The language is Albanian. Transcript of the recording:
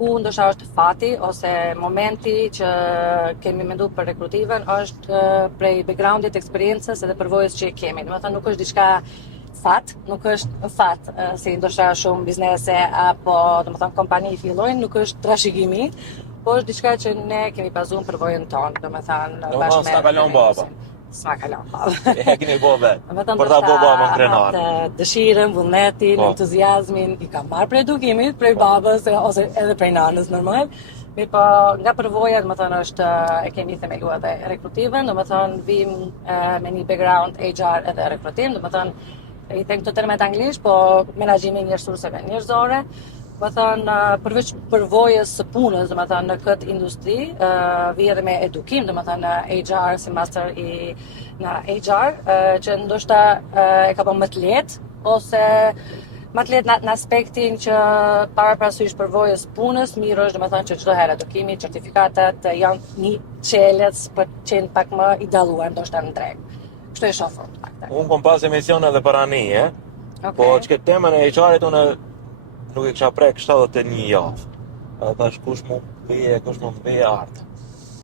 ku ndoshta është fati ose momenti që kemi menduar për rekrutimin është prej backgroundit, eksperiencës edhe përvojës që kemi. Domethënë nuk është diçka fat, nuk është fat si ndoshta shumë biznese apo domethënë kompani fillojnë, nuk është trashëgimi, po është diçka që ne kemi bazuar përvojën tonë, domethënë bashkë me. S'ka kalon baba. S'ka kalon baba. E keni bo vetë. Domethënë Për ta bo baba në krenar. Dëshirën, vullnetin, entuziazmin i kam marrë prej edukimit, prej babës ose edhe prej nanës normal. Mirë po, nga përvoja, domethënë është e kemi themeluar edhe rekrutimin, domethënë vim me një background HR edhe rekrutim, domethënë i them këto termet anglisht, po menaxhimi i resurseve njerëzore. Domethënë përveç përvojës së punës, domethënë në këtë industri, vi edhe me edukim, domethënë HR si master në HR, që ndoshta e ka bërë më të lehtë ose më të lehtë në aspektin që para parasysh përvojës punës, mirë është domethënë që çdo herë edukimi, certifikatat janë një çelës për të qenë pak më i dalluar ndoshta në drejt. Kështu e shoh unë pak. Unë kom pas emisione edhe para një, Okay. po që këtë temën e HR-it unë nuk e kisha prek 71 javë. Thash kush mund të bëje, kush mund të bëje artë.